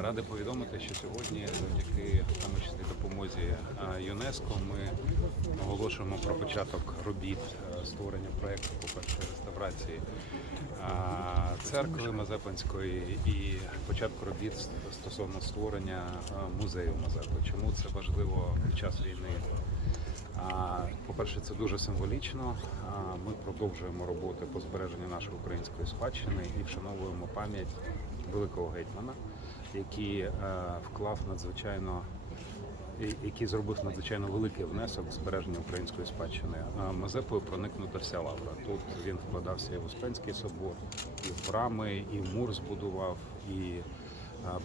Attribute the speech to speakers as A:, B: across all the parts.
A: Радий повідомити, що сьогодні, завдяки в тому числі допомозі е, ЮНЕСКО, ми оголошуємо про початок робіт е, створення проєкту по перше реставрації е, церкви Мазепинської і початку робіт стосовно створення е, музею Мазепи. Чому це важливо під час війни? По-перше, це дуже символічно. Ми продовжуємо роботи по збереженню нашої української спадщини і вшановуємо пам'ять великого гетьмана, який е, вклав надзвичайно який зробив надзвичайно великий внесок в збереження української спадщини. Мазепою проникнута вся лавра. Тут він вкладався і в Успенський собор, і в брами, і в мур збудував, і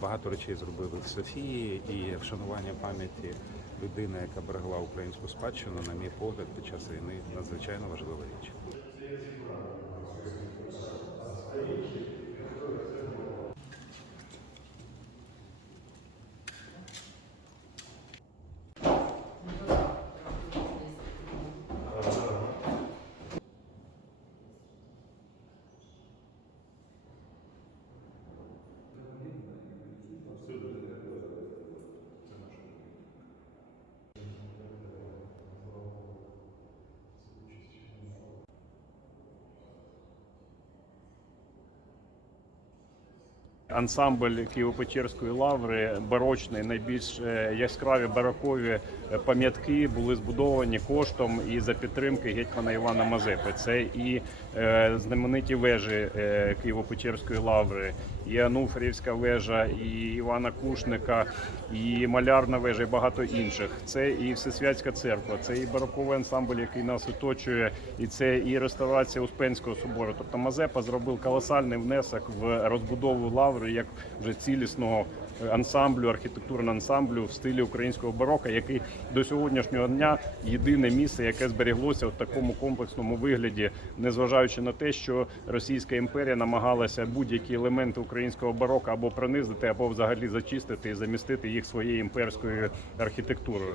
A: багато речей зробили в Софії, і вшанування пам'яті людини, яка берегла українську спадщину, на мій погляд, під час війни надзвичайно важлива річ.
B: Ансамбль Києво-Печерської лаври барочний, найбільш е, яскраві барокові е, пам'ятки були збудовані коштом і за підтримки гетьмана Івана Мазепи. Це і е, знамениті вежі Києво-Печерської лаври, і Ануфрівська вежа, і Івана Кушника, і Малярна вежа, і багато інших. Це і Всесвятська церква, це і бароковий ансамбль, який нас оточує, і це і реставрація Успенського собору. Тобто Мазепа зробив колосальний внесок в розбудову лаври як вже цілісного ансамблю, архітектурного ансамблю в стилі українського барока, який до сьогоднішнього дня єдине місце, яке зберіглося в такому комплексному вигляді, незважаючи на те, що Російська імперія намагалася будь-які елементи українського барока або принизити, або взагалі зачистити і замістити їх своєю імперською архітектурою.